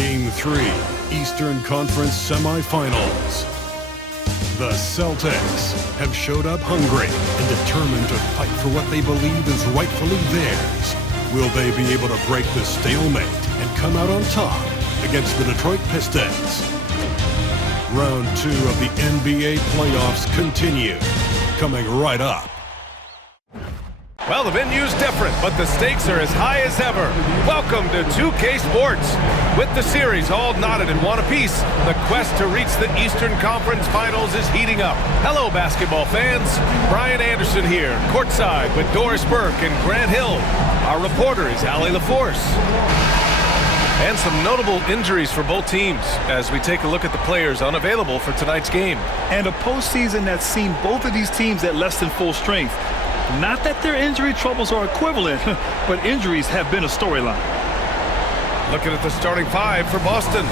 Game 3, Eastern Conference Semifinals. The Celtics have showed up hungry and determined to fight for what they believe is rightfully theirs. Will they be able to break the stalemate and come out on top against the Detroit Pistons? Round 2 of the NBA playoffs continue, coming right up. Well, the venue's different, but the stakes are as high as ever. Welcome to 2K Sports. With the series all knotted in one apiece, the quest to reach the Eastern Conference Finals is heating up. Hello, basketball fans. Brian Anderson here, courtside with Doris Burke and Grant Hill. Our reporter is Allie LaForce. And some notable injuries for both teams as we take a look at the players unavailable for tonight's game. And a postseason that's seen both of these teams at less than full strength. Not that their injury troubles are equivalent, but injuries have been a storyline. Looking at the starting five for Boston.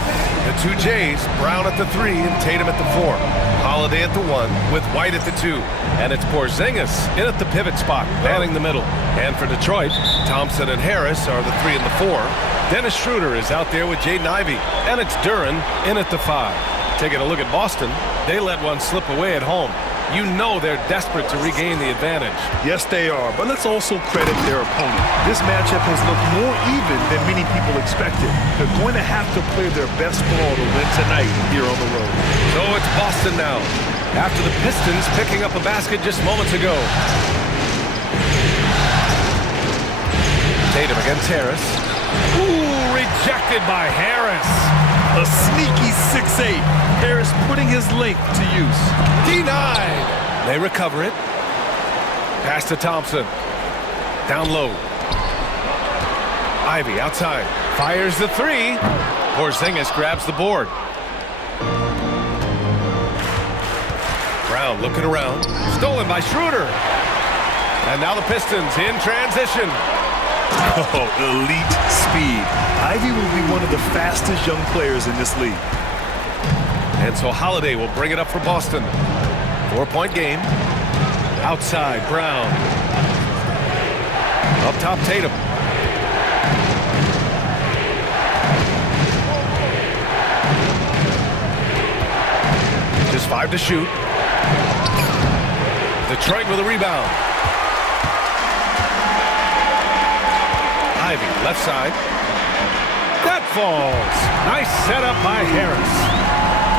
The two Jays, Brown at the 3 and Tatum at the 4. Holiday at the 1 with White at the 2. And it's Porzingis in at the pivot spot, manning the middle. And for Detroit, Thompson and Harris are the 3 and the 4. Dennis Schroeder is out there with Jaden Ivey. And it's Duren in at the 5. Taking a look at Boston, they let one slip away at home. You know they're desperate to regain the advantage. Yes, they are, but let's also credit their opponent. This matchup has looked more even than many people expected. They're going to have to play their best ball to win tonight here on the road. So it's Boston now, after the Pistons picking up a basket just moments ago. Tatum against Harris. Ooh, rejected by Harris. A sneaky 6'8". Harris putting his length to use. Denied. They recover it. Pass to Thompson. Down low. Ivey outside. Fires the 3. Porzingis grabs the board. Brown looking around. Stolen by Schroeder. And now the Pistons in transition. Oh, elite speed. Ivey will be one of the fastest young players in this league. And so Holiday will bring it up for Boston. 4-point game. Outside, Brown. Up top, Tatum. Just 5 to shoot. Detroit with a rebound. Ivey, left side. That falls. Nice setup by Harris.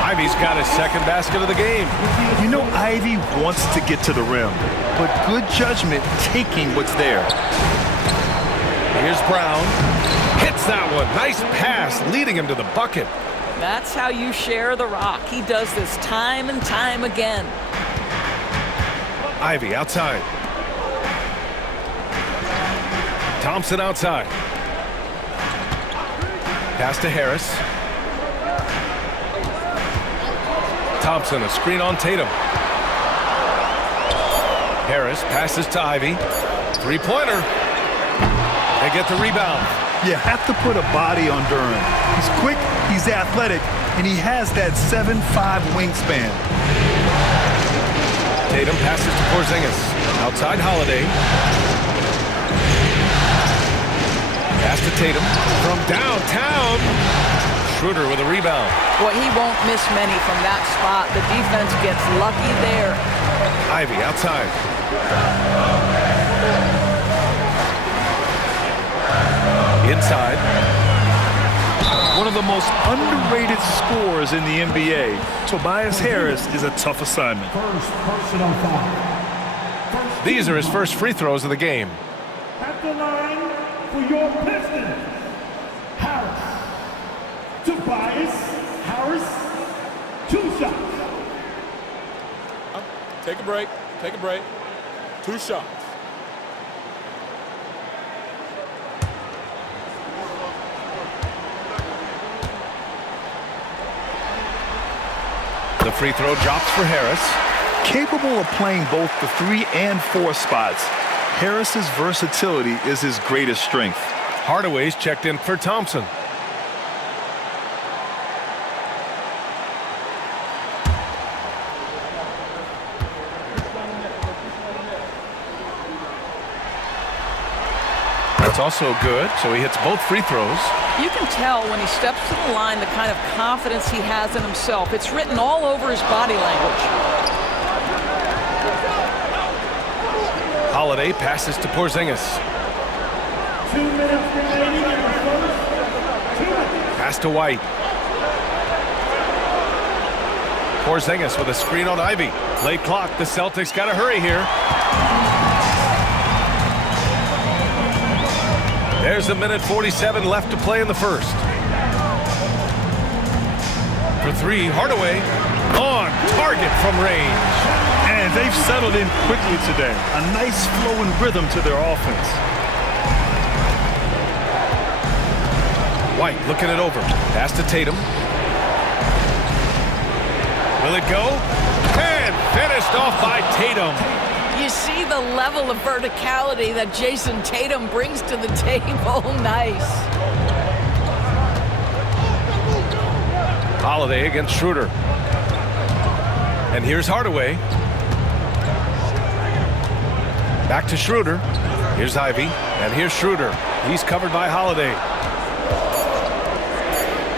Ivey's got his second basket of the game. You know Ivey wants to get to the rim, but good judgment taking what's there. Here's Brown. Hits that one. Nice pass, leading him to the bucket. That's how you share the rock. He does this time and time again. Ivey outside. Thompson outside. Pass to Harris. Thompson, a screen on Tatum. Harris passes to Ivey. Three-pointer. They get the rebound. You have to put a body on Duren. He's quick, he's athletic, and he has that 7'5" wingspan. Tatum passes to Porzingis. Outside Holiday. Pass to Tatum from downtown. Schroeder with a rebound. Boy, he won't miss many from that spot. The defense gets lucky there. Ivey outside. Inside. One of the most underrated scorers in the NBA, Tobias Harris, is a tough assignment. First personal foul. These are his first free throws of the game. At the line for your Pistons, Harris. Tobias Harris, 2 shots. Take a break. Take a break. 2 shots. The free throw drops for Harris. Capable of playing both the 3 and 4 spots, Harris's versatility is his greatest strength. Hardaway's checked in for Thompson. That's also good, so he hits both free throws. You can tell when he steps to the line the kind of confidence he has in himself. It's written all over his body language. Holiday passes to Porzingis. 2 minutes remaining in the first. 2 minutes. Pass to White. Porzingis with a screen on Ivy. Late clock. The Celtics got to hurry here. There's a minute 47 left to play in the first. For three, Hardaway on target from range. And they've settled in quickly today. A nice flow and rhythm to their offense. White looking it over. Pass to Tatum. Will it go? And finished off by Tatum. You see the level of verticality that Jason Tatum brings to the table. Nice. Holiday against Schroeder. And here's Hardaway. Back to Schroeder. Here's Ivy. And here's Schroeder. He's covered by Holiday.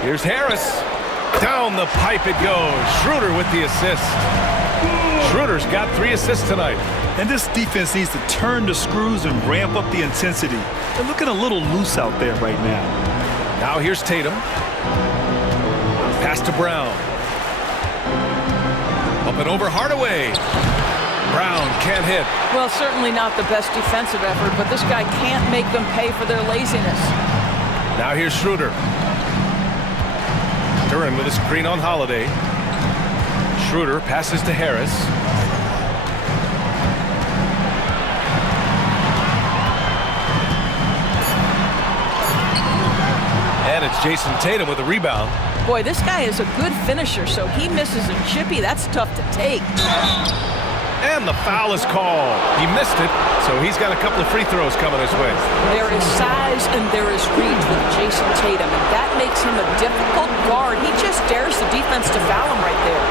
Here's Harris. Down the pipe it goes. Schroeder with the assist. Schroeder's got 3 assists tonight. And this defense needs to turn the screws and ramp up the intensity. They're looking a little loose out there right now. Now here's Tatum. Pass to Brown. Up and over Hardaway. Brown can't hit. Well, certainly not the best defensive effort, but this guy can't make them pay for their laziness. Now here's Schroeder. Duran with a screen on Holiday. Schroeder passes to Harris. And it's Jason Tatum with a rebound. Boy, this guy is a good finisher, so he misses a chippy. That's tough to take. And the foul is called. He missed it, so he's got a couple of free throws coming his way. There is size and there is reach with Jason Tatum, and that makes him a difficult guard. He just dares the defense to foul him right there.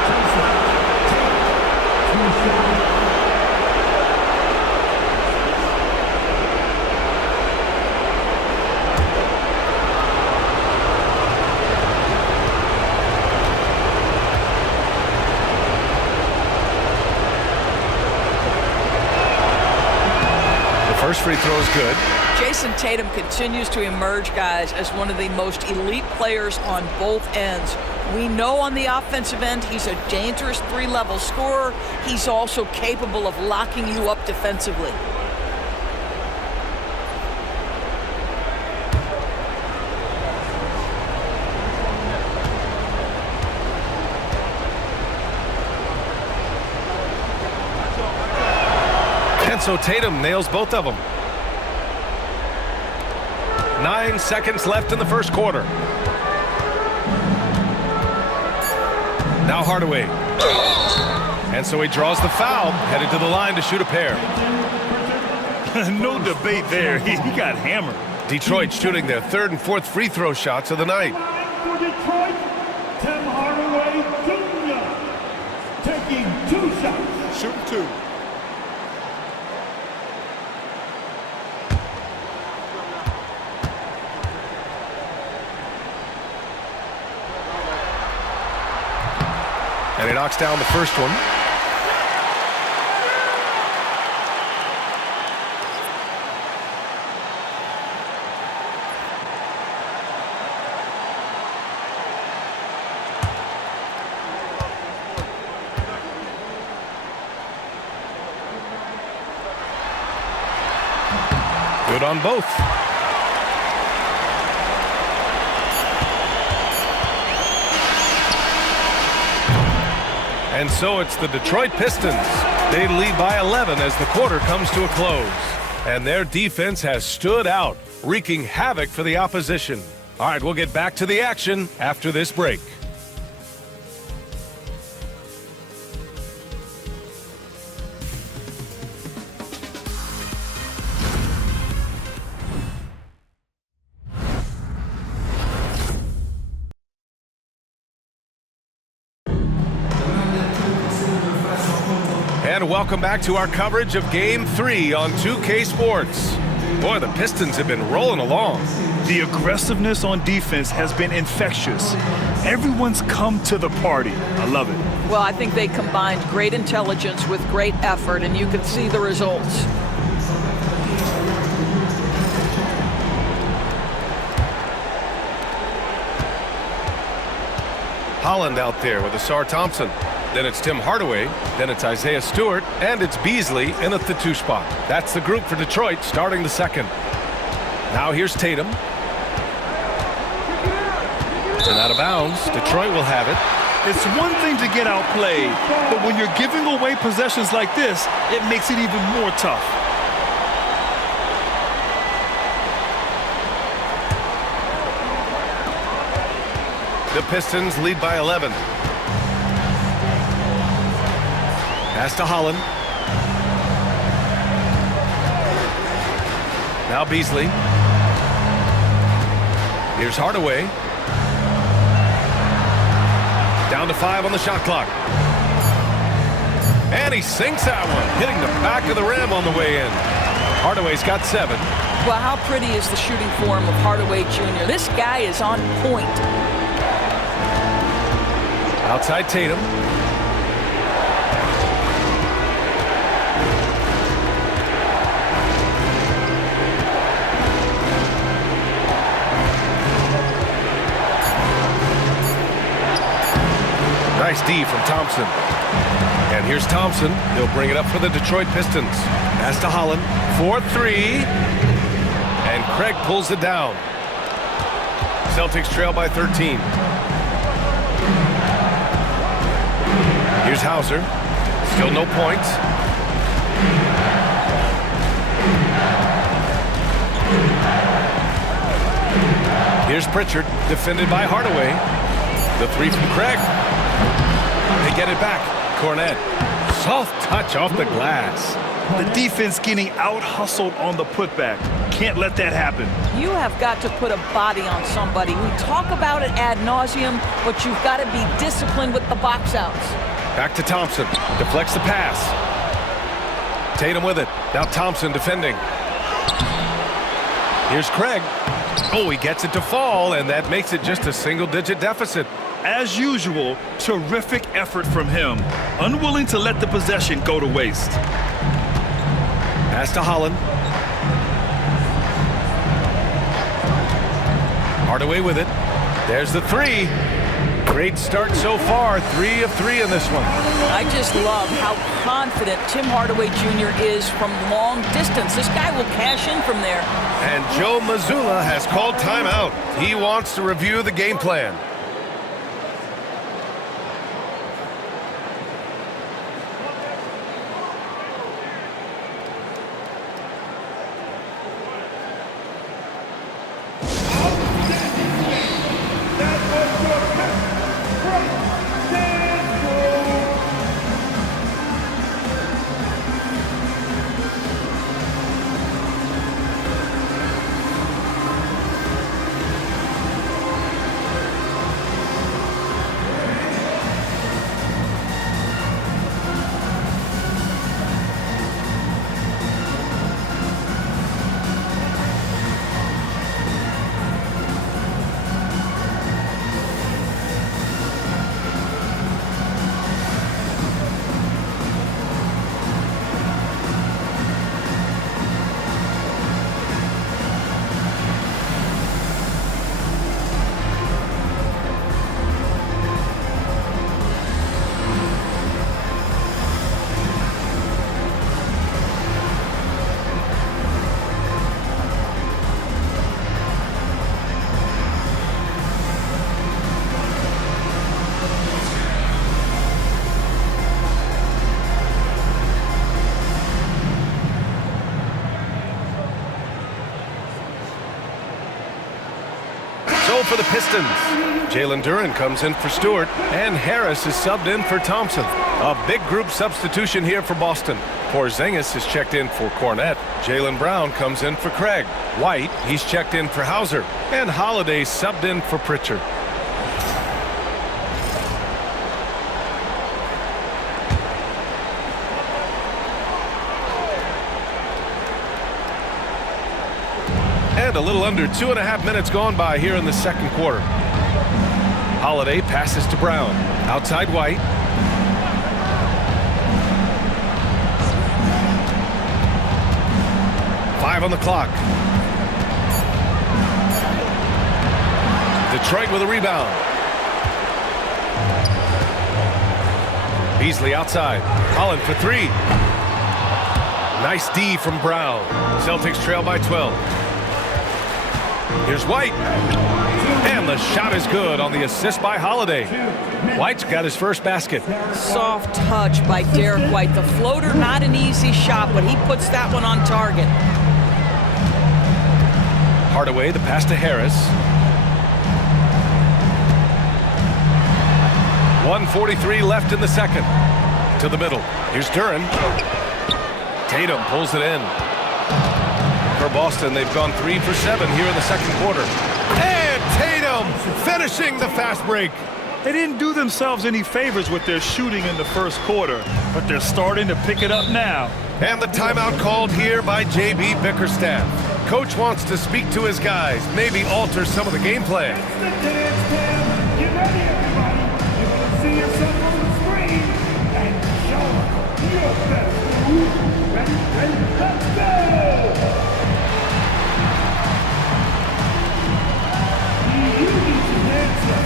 First free throw is good. Jason Tatum continues to emerge, guys, as one of the most elite players on both ends. We know on the offensive end he's a dangerous 3-level scorer. He's also capable of locking you up defensively. And so Tatum nails both of them. 9 seconds left in the first quarter. Now Hardaway. And so he draws the foul, headed to the line to shoot a pair. No debate there. He got hammered. Detroit shooting their 3rd and 4th free throw shots of the night. For Detroit, Tim Hardaway Jr. taking 2 shots. Shooting 2. And he knocks down the first one. Good on both. And so it's the Detroit Pistons. They lead by 11 as the quarter comes to a close. And their defense has stood out, wreaking havoc for the opposition. All right, we'll get back to the action after this break. And welcome back to our coverage of Game 3 on 2K Sports. Boy, the Pistons have been rolling along. The aggressiveness on defense has been infectious. Everyone's come to the party. I love it. Well, I think they combined great intelligence with great effort, and you can see the results. Holland out there with Asar Thompson. Then it's Tim Hardaway. Then it's Isaiah Stewart. And it's Beasley in at the 2 spot. That's the group for Detroit starting the second. Now here's Tatum. And out of bounds. Detroit will have it. It's one thing to get outplayed, but when you're giving away possessions like this, it makes it even more tough. The Pistons lead by 11. Pass to Holland. Now Beasley. Here's Hardaway. Down to 5 on the shot clock. And he sinks that one, hitting the back of the rim on the way in. Hardaway's got 7. Well, how pretty is the shooting form of Hardaway Jr.? This guy is on point. Outside Tatum. Nice D from Thompson. And here's Thompson. He'll bring it up for the Detroit Pistons. Pass to Holland. 4-3. And Craig pulls it down. Celtics trail by 13. Here's Hauser. Still no points. Here's Pritchard, defended by Hardaway. The 3 from Craig. They get it back. Cornet. Soft touch off the glass. The defense getting out-hustled on the putback. Can't let that happen. You have got to put a body on somebody. We talk about it ad nauseum, but you've got to be disciplined with the box outs. Back to Thompson. Deflects the pass. Tatum with it. Now Thompson defending. Here's Craig. Oh, he gets it to fall, and that makes it just a single-digit deficit. As usual, terrific effort from him. Unwilling to let the possession go to waste. Pass to Holland. Hardaway with it. There's the 3. Great start so far. 3 of 3 in this one. I just love how confident Tim Hardaway Jr. is from long distance. This guy will cash in from there. And Joe Mazzulla has called timeout. He wants to review the game plan. For the Pistons, Jalen Duren comes in for Stewart, and Harris is subbed in for Thompson. A big group substitution here for Boston. Porzingis is checked in for Cornet. Jaylen Brown comes in for Craig. White, he's checked in for Hauser. And Holiday subbed in for Pritchard. And a little under 2.5 minutes gone by here in the second quarter. Holiday passes to Brown. Outside White. Five on the clock. Detroit with a rebound. Beasley outside. Holland for three. Nice D from Brown. Celtics trail by 12. Here's White. And the shot is good on the assist by Holiday. White's got his first basket. Soft touch by Derek White. The floater, not an easy shot, but he puts that one on target. Hardaway, the pass to Harris. 1:43 left in the second. To the middle. Here's Duren. Tatum pulls it in. For Boston, they've gone 3 for 7 here in the second quarter. And Tatum finishing the fast break. They didn't do themselves any favors with their shooting in the first quarter, but they're starting to pick it up now. And the timeout called here by J.B. Bickerstaff. Coach wants to speak to his guys, maybe alter some of the game plan. Get ready, everybody. You're going to see yourself on the screen and show your best move. Ready, let's go! You need to answer.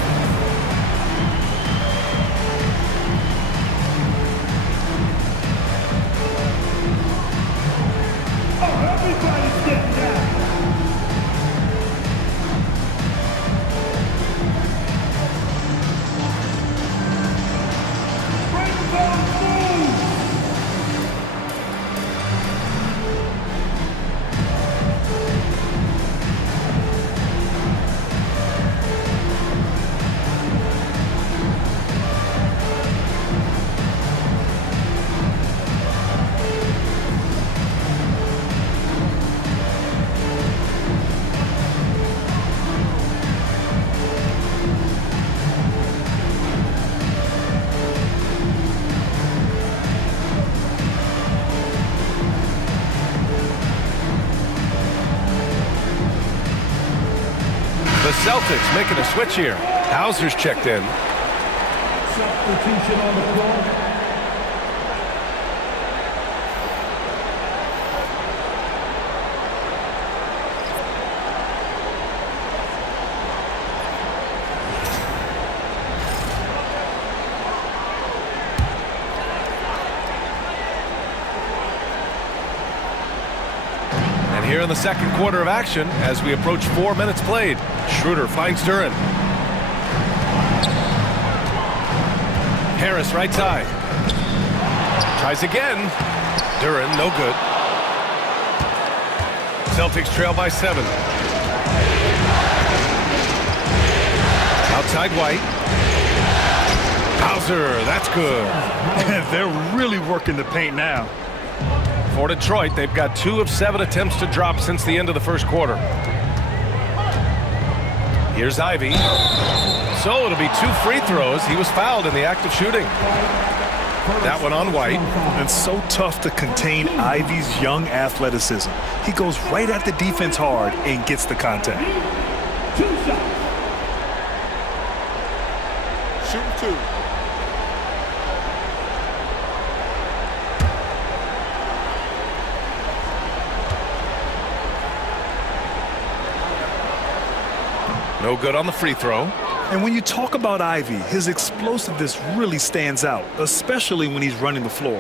Oh, everybody's getting down. Bring those moves. The Celtics making a switch here. Hauser's checked in. Substitution on the floor. Here in the second quarter of action as we approach 4 minutes played. Schroeder finds Duren. Harris right side. Tries again. Duren no good. Celtics trail by 7. Outside White. Hauser, that's good. They're really working the paint now. For Detroit, they've got 2 of 7 attempts to drop since the end of the first quarter. Here's Ivy. So it'll be 2 free throws. He was fouled in the act of shooting. That one on White. And so tough to contain Ivy's young athleticism. He goes right at the defense hard and gets the contact. 2 shots. Shooting 2. No good on the free throw. And when you talk about Ivy, his explosiveness really stands out, especially when he's running the floor.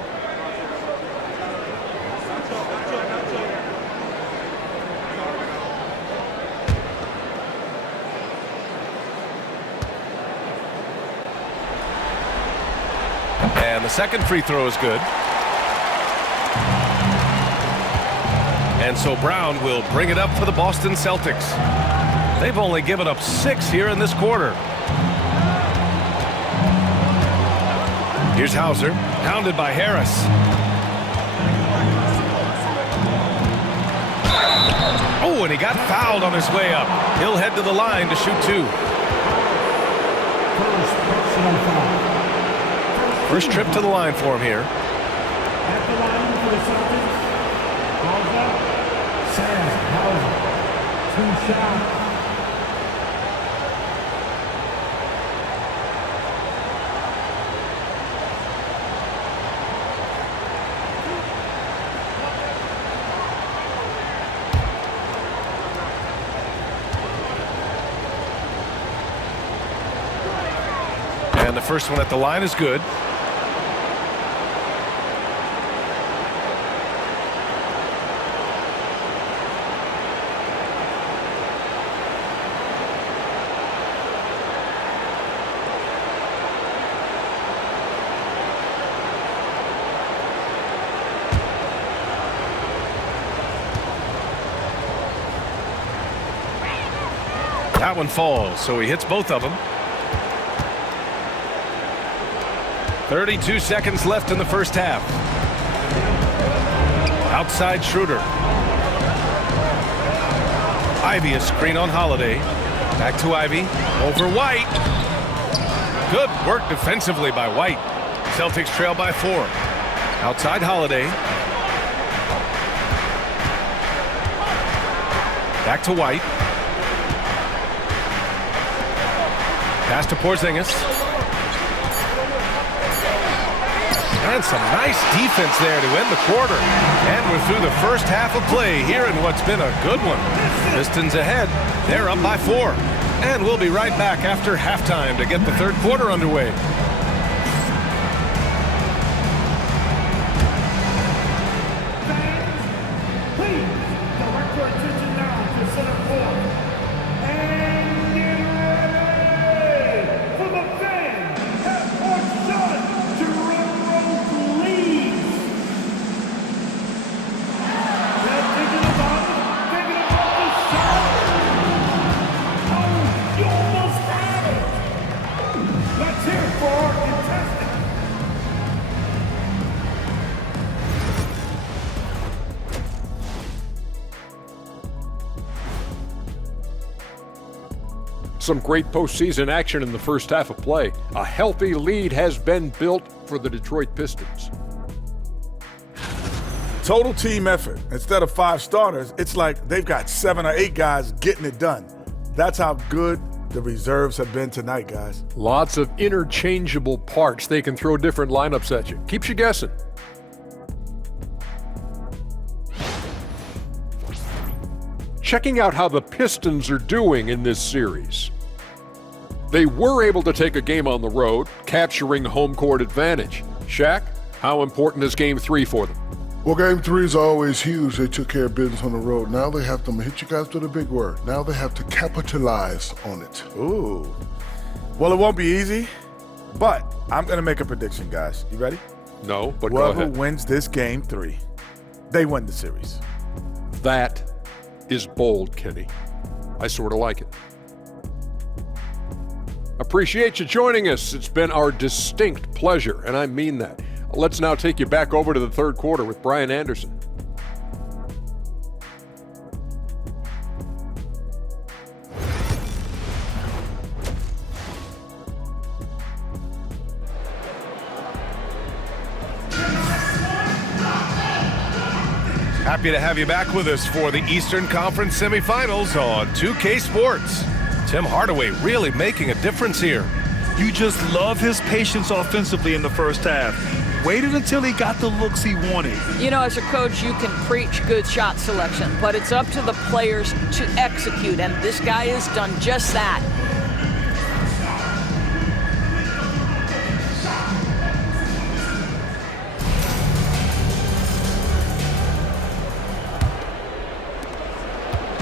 And the second free throw is good. And so Brown will bring it up for the Boston Celtics. They've only given up 6 here in this quarter. Here's Hauser, hounded by Harris. Oh, and he got fouled on his way up. He'll head to the line to shoot 2. First trip to the line for him here. At the line for the Celtics. Balls up. Sam Hauser. 2 shots. And the first one at the line is good. That one falls, so he hits both of them. 32 seconds left in the first half. Outside Schroeder. Ivy a screen on Holiday. Back to Ivy. Over White. Good work defensively by White. Celtics trail by 4. Outside Holiday. Back to White. Pass to Porzingis. And some nice defense there to end the quarter. And we're through the first half of play here in what's been a good one. Pistons ahead. They're up by 4. And we'll be right back after halftime to get the third quarter underway. Fans, please direct your attention now to center court. And get ready for the fan half-court shot to Toronto, please. They're thinking about the shot. Oh, you almost had it. Let's hear it for our contestant. Some great postseason action in the first half of play. A healthy lead has been built for the Detroit Pistons. Total team effort. Instead of 5 starters, it's like they've got 7 or 8 guys getting it done. That's how good the reserves have been tonight, guys. Lots of interchangeable parts. They can throw different lineups at you. Keeps you guessing. Checking out how the Pistons are doing in this series. They were able to take a game on the road, capturing home court advantage. Shaq, how important is Game 3 for them? Well, Game 3 is always huge. They took care of business on the road. Now they have to hit you guys with a big word. Now they have to capitalize on it. Ooh. Well, it won't be easy, but I'm going to make a prediction, guys. You ready? No, but go Whoever ahead. wins this Game 3, they win the series. That is bold, Kenny. I sort of like it. Appreciate you joining us. It's been our distinct pleasure, and I mean that. Let's now take you back over to the third quarter with Brian Anderson. Happy to have you back with us for the Eastern Conference semifinals on 2K Sports. Tim Hardaway really making a difference here. You just love his patience offensively in the first half. Waited until he got the looks he wanted. You know, as a coach, you can preach good shot selection, but it's up to the players to execute, and this guy has done just that.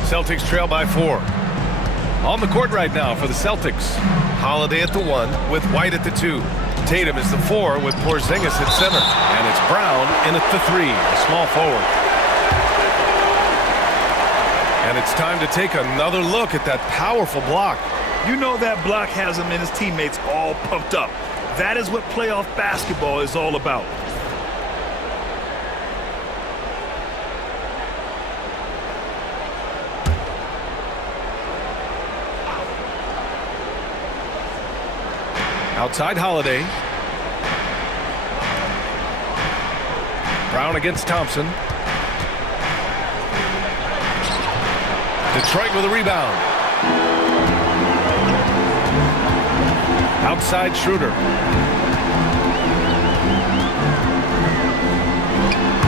Celtics trail by 4. On the court right now for the Celtics. Holiday at the 1 with White at the 2. Tatum is the 4 with Porzingis at center. And it's Brown in at the 3, a small forward. And it's time to take another look at that powerful block. You know that block has him and his teammates all pumped up. That is what playoff basketball is all about. Outside Holiday. Brown against Thompson. Detroit with a rebound. Outside Schroeder.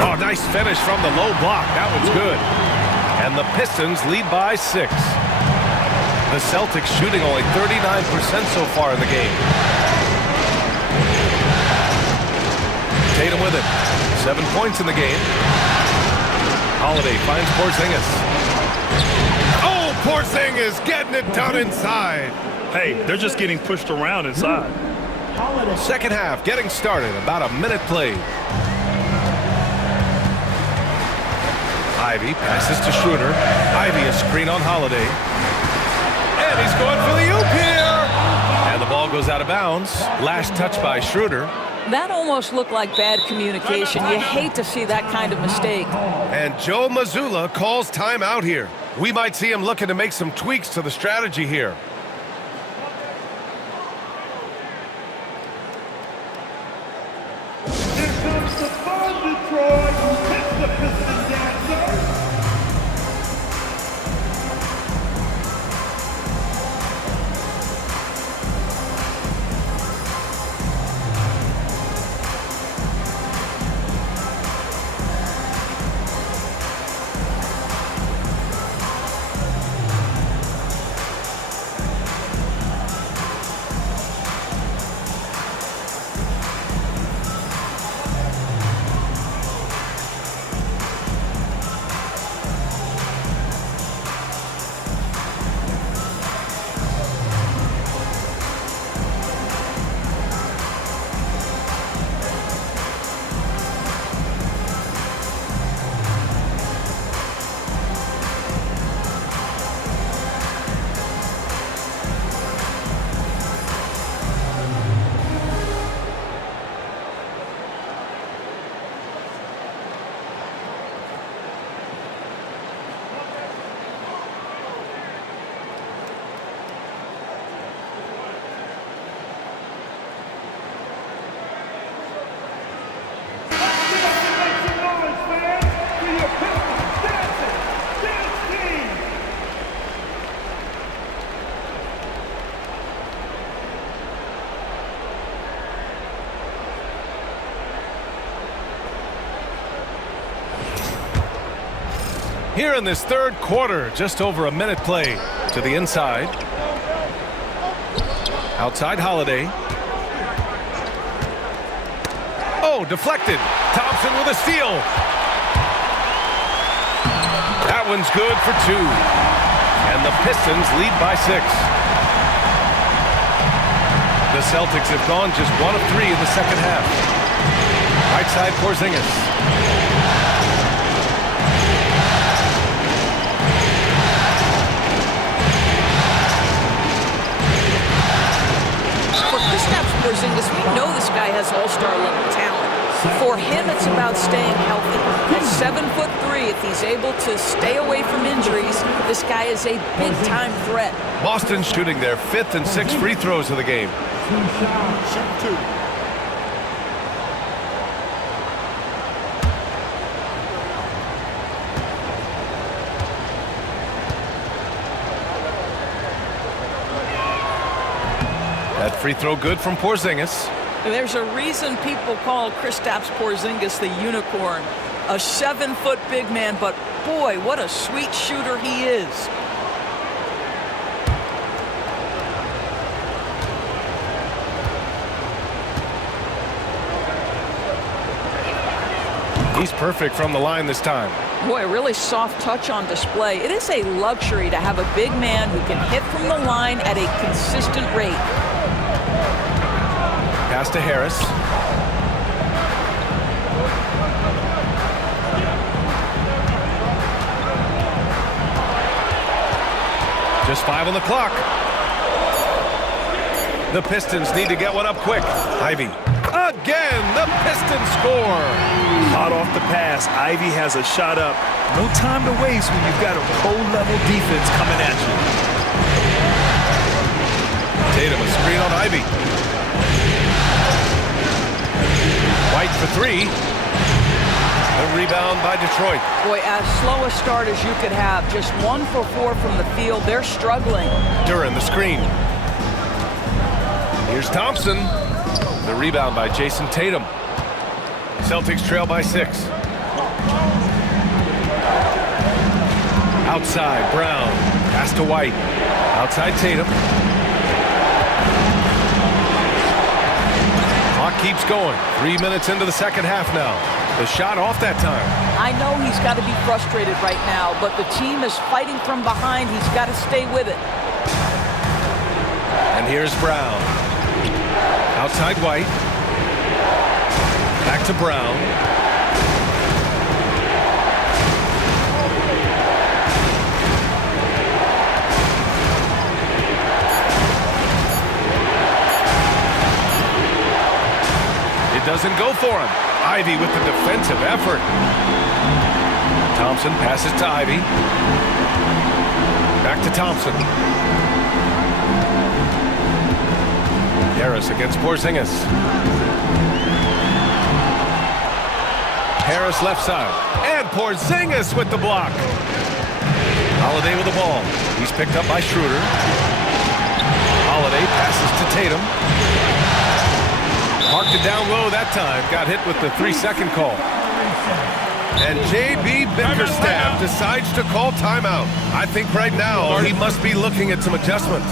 Oh, nice finish from the low block. That one's good. And the Pistons lead by 6. The Celtics shooting only 39% so far in the game. Tatum with it. 7 points in the game. Holiday finds Porzingis. Oh, Porzingis getting it done inside. Hey, they're just getting pushed around inside. Second half getting started. About a minute played. Ivy passes to Schroeder. Ivy a screen on Holiday. And he's going for the oop here. And the ball goes out of bounds. Last touch by Schroeder. That almost looked like bad communication. You hate to see that kind of mistake. And Joe Mazzulla calls timeout here. We might see him looking to make some tweaks to the strategy here. Here comes the fun, Detroit. Hit the Piston dancer. Here in this third quarter, just over a minute play. To the inside. Outside Holiday. Oh, deflected. Thompson with a steal. That one's good for 2. And the Pistons lead by 6. The Celtics have gone just 1 of 3 in the second half. Right side Porzingis. Porzingis, we know this guy has all-star level talent. For him, it's about staying healthy. At 7'3", if he's able to stay away from injuries, this guy is a big-time threat. Boston shooting their 5th and 6th free throws of the game. Shoot 2. That free throw good from Porzingis. There's a reason people call Kristaps Porzingis the unicorn. A 7-foot big man, but boy, what a sweet shooter he is. He's perfect from the line this time. Boy, really soft touch on display. It is a luxury to have a big man who can hit from the line at a consistent rate. Pass to Harris. Just 5 on the clock. The Pistons need to get one up quick. Ivy. Again, the Pistons score. Hot off the pass. Ivy has a shot up. No time to waste when you've got a pro-level defense coming at you. Tatum a screen on Ivy. White for 3. The rebound by Detroit. Boy, as slow a start as you could have. Just 1 for 4 from the field. They're struggling. Duren, the screen. Here's Thompson. The rebound by Jason Tatum. Celtics trail by 6. Outside, Brown. Pass to White. Outside, Tatum. Clock keeps going. 3 minutes into the second half now. The shot off that time. I know he's got to be frustrated right now, but the team is fighting from behind. He's got to stay with it. And here's Brown. Outside White. Back to Brown. It doesn't go for him. Ivy with the defensive effort. Thompson passes to Ivy. Back to Thompson. Harris against Porzingis. Harris left side. And Porzingis with the block. Holiday with the ball. He's picked up by Schroeder. Holiday passes to Tatum. Marked it down low that time. Got hit with the 3-second call. And J.B. Bickerstaff decides to call timeout. I think right now he must be looking at some adjustments.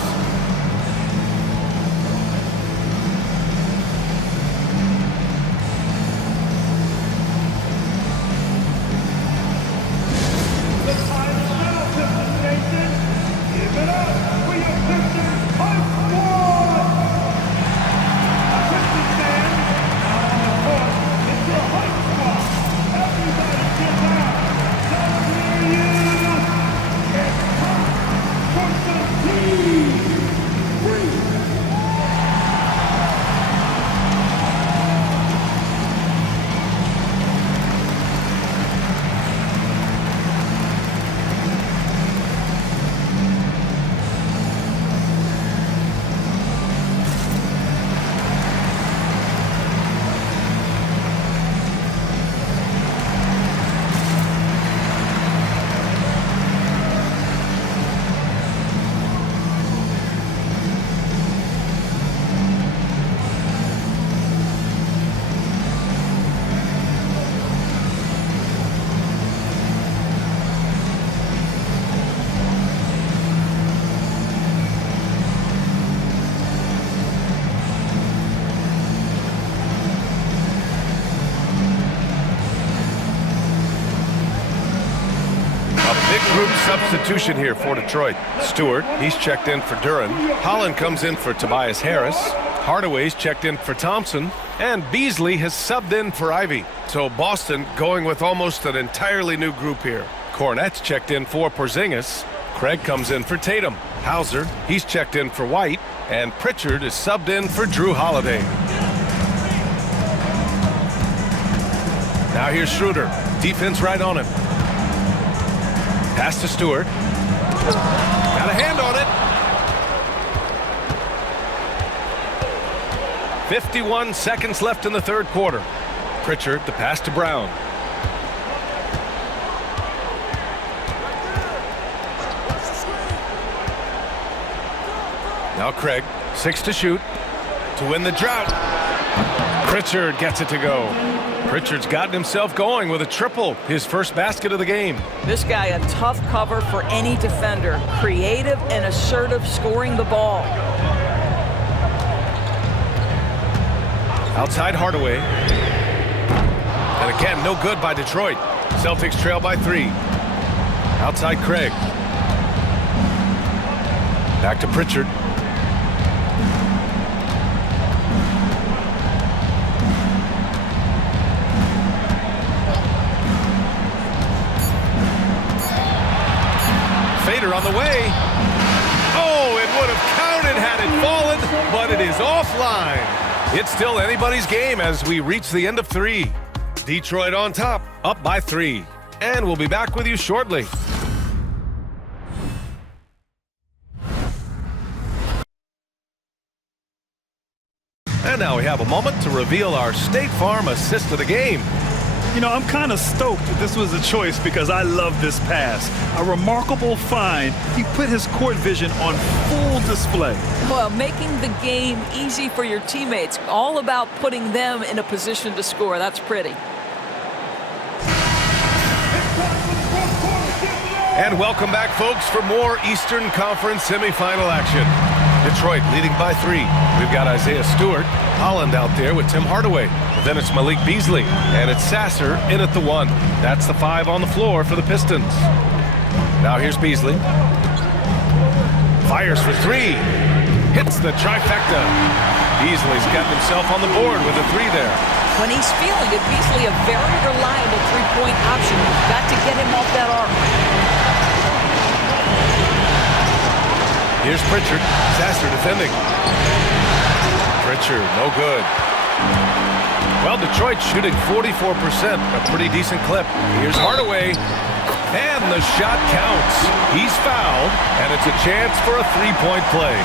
The time is now, Pistons Nation. Give it up for your Pistons High Squad! Pistons fans, out on the court, it's your High Squad. Everybody get down. Don't hear you. It's time for some team. Big group substitution here for Detroit. Stewart, he's checked in for Duren. Holland comes in for Tobias Harris. Hardaway's checked in for Thompson. And Beasley has subbed in for Ivy. So Boston going with almost an entirely new group here. Cornette's checked in for Porzingis. Craig comes in for Tatum. Hauser, he's checked in for White. And Pritchard is subbed in for Drew Holiday. Now here's Schroeder. Defense right on him. Pass to Stewart. Got a hand on it. 51 seconds left in the third quarter. Pritchard, the pass to Brown. Now Craig, 6 to shoot. To win the drought. Pritchard gets it to go. Pritchard's gotten himself going with a triple, his first basket of the game. This guy, a tough cover for any defender. Creative and assertive scoring the ball. Outside Hardaway. And again, no good by Detroit. Celtics trail by 3. Outside Craig. Back to Pritchard. Fader on the way. Oh, it would have counted had it fallen, but it is offline. It's still anybody's game as we reach the end of 3. Detroit on top, up by 3. And we'll be back with you shortly. And now we have a moment to reveal our State Farm assist of the game. You know, I'm kind of stoked that this was a choice because I love this pass. A remarkable find. He put his court vision on full display. Well, making the game easy for your teammates. All about putting them in a position to score. That's pretty. And welcome back, folks, for more Eastern Conference semifinal action. Detroit leading by 3. We've got Isaiah Stewart, Holland out there with Tim Hardaway. Then it's Malik Beasley, and it's Sasser in at the 1. That's the 5 on the floor for the Pistons. Now here's Beasley. Fires for 3. Hits the trifecta. Beasley's got himself on the board with a 3 there. When he's feeling it, Beasley a very reliable three-point option. You've got to get him off that arc. Here's Pritchard. Sasser defending. Pritchard, no good. Well, Detroit shooting 44%, a pretty decent clip. Here's Hardaway, and the shot counts. He's fouled, and it's a chance for a three-point play.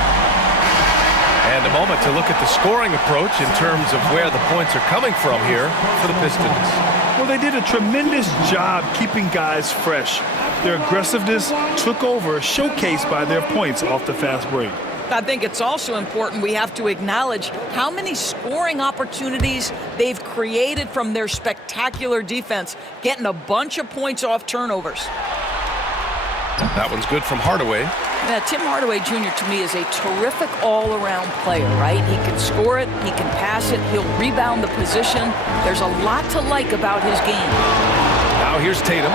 And a moment to look at the scoring approach in terms of where the points are coming from here for the Pistons. Well, they did a tremendous job keeping guys fresh. Their aggressiveness took over, showcased by their points off the fast break. I think it's also important we have to acknowledge how many scoring opportunities they've created from their spectacular defense, getting a bunch of points off turnovers. That one's good from Hardaway. Yeah, Tim Hardaway Jr. to me is a terrific all-around player, right? He can score it, he can pass it, he'll rebound the position. There's a lot to like about his game. Now here's Tatum.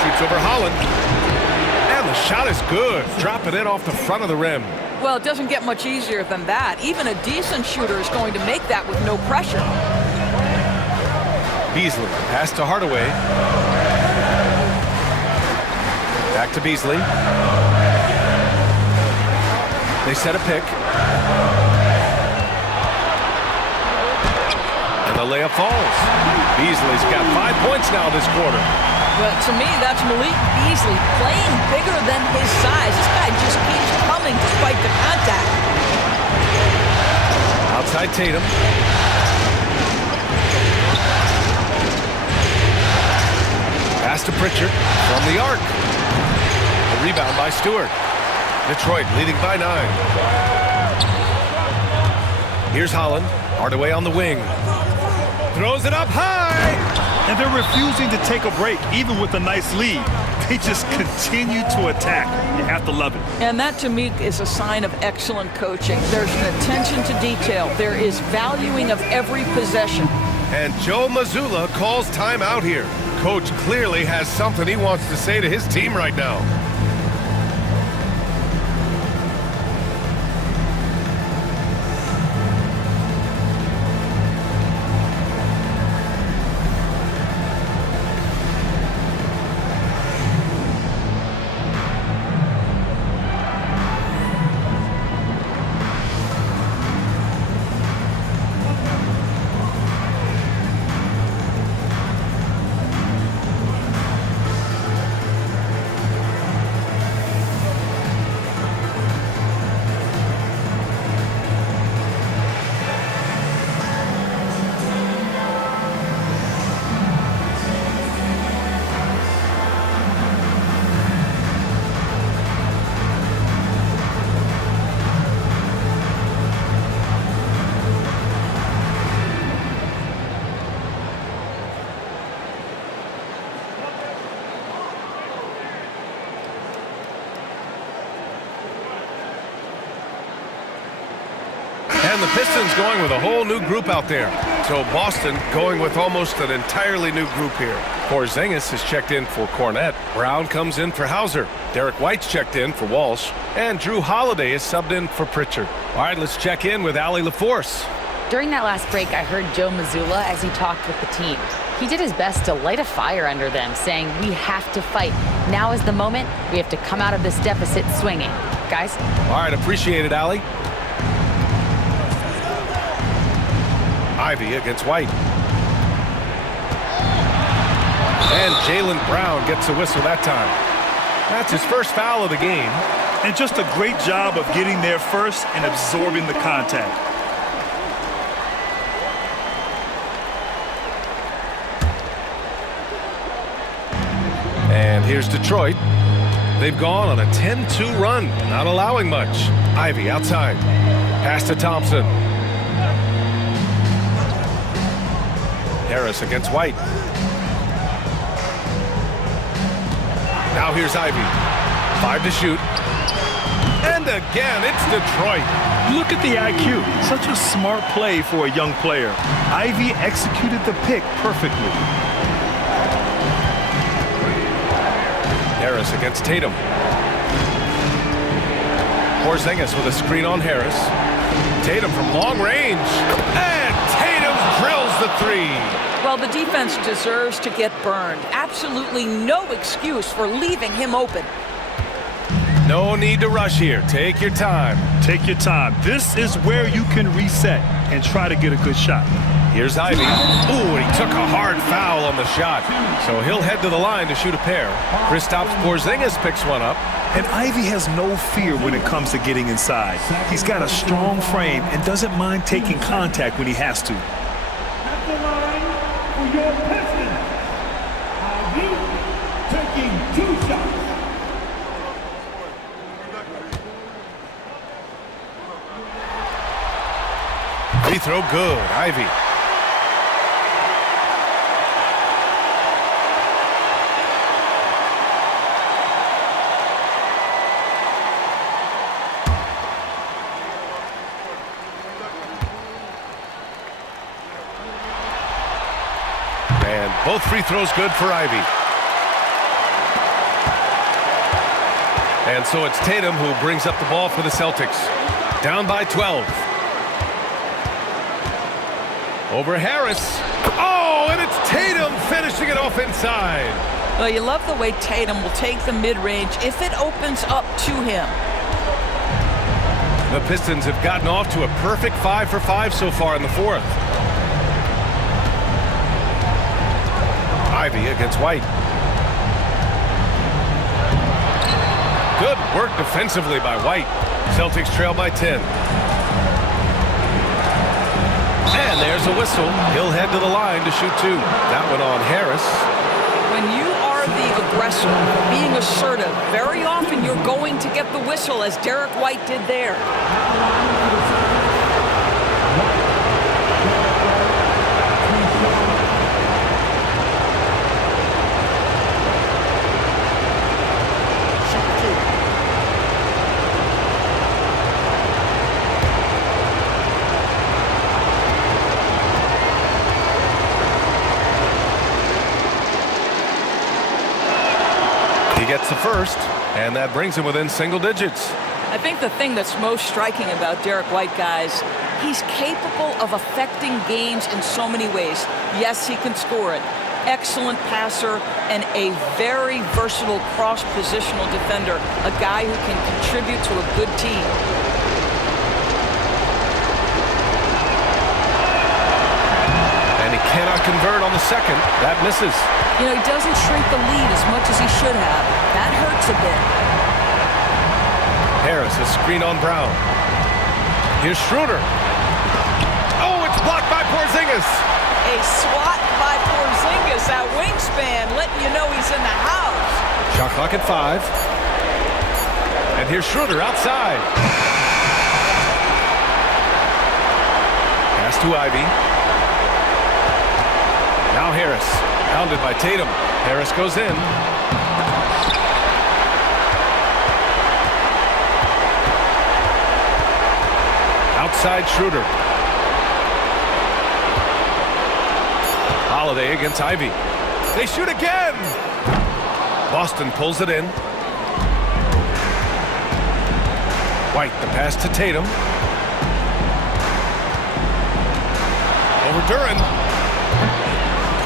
Shoots over Holland. And the shot is good. Dropping it off the front of the rim. Well, it doesn't get much easier than that. Even a decent shooter is going to make that with no pressure. Beasley, pass to Hardaway. Back to Beasley. They set a pick. And the layup falls. Beasley's got 5 points now this quarter. Well, to me, that's Malik Beasley playing bigger than his size. This guy just keeps coming despite the contact. Outside Tatum. Pass to Pritchard from the arc. A rebound by Stewart. Detroit leading by 9. Here's Holland. Hardaway on the wing. Throws it up high. And they're refusing to take a break, even with a nice lead. They just continue to attack. You have to love it. And that, to me, is a sign of excellent coaching. There's an attention to detail. There is valuing of every possession. And Joe Mazzulla calls timeout here. Coach clearly has something he wants to say to his team right now. And the Pistons going with a whole new group out there. So Boston going with almost an entirely new group here. Porzingis has checked in for Cornette. Brown comes in for Hauser. Derek White's checked in for Walsh. And Drew Holiday is subbed in for Pritchard. All right, let's check in with Allie LaForce. During that last break, I heard Joe Mazzulla as he talked with the team. He did his best to light a fire under them, saying, we have to fight. Now is the moment. We have to come out of this deficit swinging. Guys? All right, appreciate it, Allie. Ivy against White. And Jaylen Brown gets a whistle that time. That's his first foul of the game. And just a great job of getting there first and absorbing the contact. Here's Detroit. They've gone on a 10-2 run, not allowing much. Ivy outside. Pass to Thompson. Harris against White. Now here's Ivy. 5 to shoot. And again, it's Detroit. Look at the IQ. Such a smart play for a young player. Ivy executed the pick perfectly. Harris against Tatum. Porzingis with a screen on Harris. Tatum from long range. And Tatum drills the three. Well, the defense deserves to get burned. Absolutely no excuse for leaving him open. No need to rush here. Take your time. Take your time. This is where you can reset and try to get a good shot. Here's Ivy. Ooh, and he took a hard foul on the shot. So he'll head to the line to shoot a pair. Kristaps Porzingis picks one up. And Ivy has no fear when it comes to getting inside. He's got a strong frame and doesn't mind taking contact when he has to. At the line for your Pistons, Ivy taking 2 shots. Free throw good. Ivy. And both free throws good for Ivy. And so it's Tatum who brings up the ball for the Celtics. Down by 12. Over Harris. Oh, and it's Tatum finishing it off inside. Well, you love the way Tatum will take the mid-range if it opens up to him. The Pistons have gotten off to a perfect 5 for 5 so far in the fourth. Ivy against White. Good work defensively by White. Celtics trail by 10. And there's a whistle. He'll head to the line to shoot 2. That one on Harris. When you are the aggressor, being assertive, very often you're going to get the whistle, as Derek White did there. He gets the first, and that brings him within single digits. I think the thing that's most striking about Derek White, guys, he's capable of affecting games in so many ways. Yes, he can score it. Excellent passer and a very versatile cross-positional defender, a guy who can contribute to a good team. And he cannot convert on the second. That misses. You know, he doesn't shrink the lead as much as he should have. That hurts a bit. Harris, a screen on Brown. Here's Schroeder. Oh, it's blocked by Porzingis. A swat by Porzingis. That wingspan letting you know he's in the house. Shot clock at 5. And here's Schroeder outside. Pass to Ivy. Now Harris. Pounded by Tatum. Harris goes in. Outside Schroeder. Holiday against Ivy. They shoot again. Boston pulls it in. White, the pass to Tatum. Over Duran.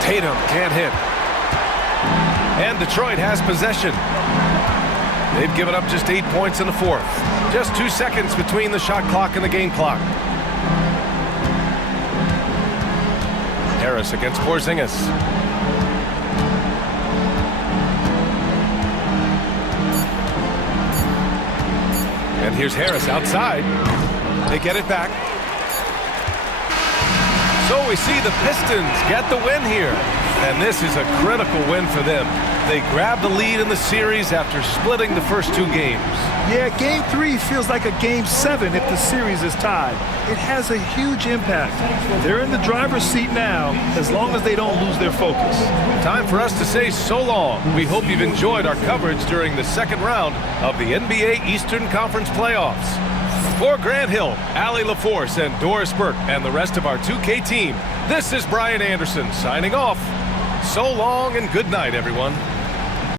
Tatum can't hit. And Detroit has possession. They've given up just 8 points in the fourth. Just 2 seconds between the shot clock and the game clock. Harris against Porzingis. And here's Harris outside. They get it back. So we see the Pistons get the win here. And this is a critical win for them. They grabbed the lead in the series after splitting the first 2 games. Yeah, Game 3 feels like a Game 7 if the series is tied. It has a huge impact. They're in the driver's seat now, as long as they don't lose their focus. Time for us to say so long. We hope you've enjoyed our coverage during the second round of the NBA Eastern Conference playoffs. For Grant Hill, Allie LaForce, and Doris Burke, and the rest of our 2K team, this is Brian Anderson signing off. So long and good night, everyone.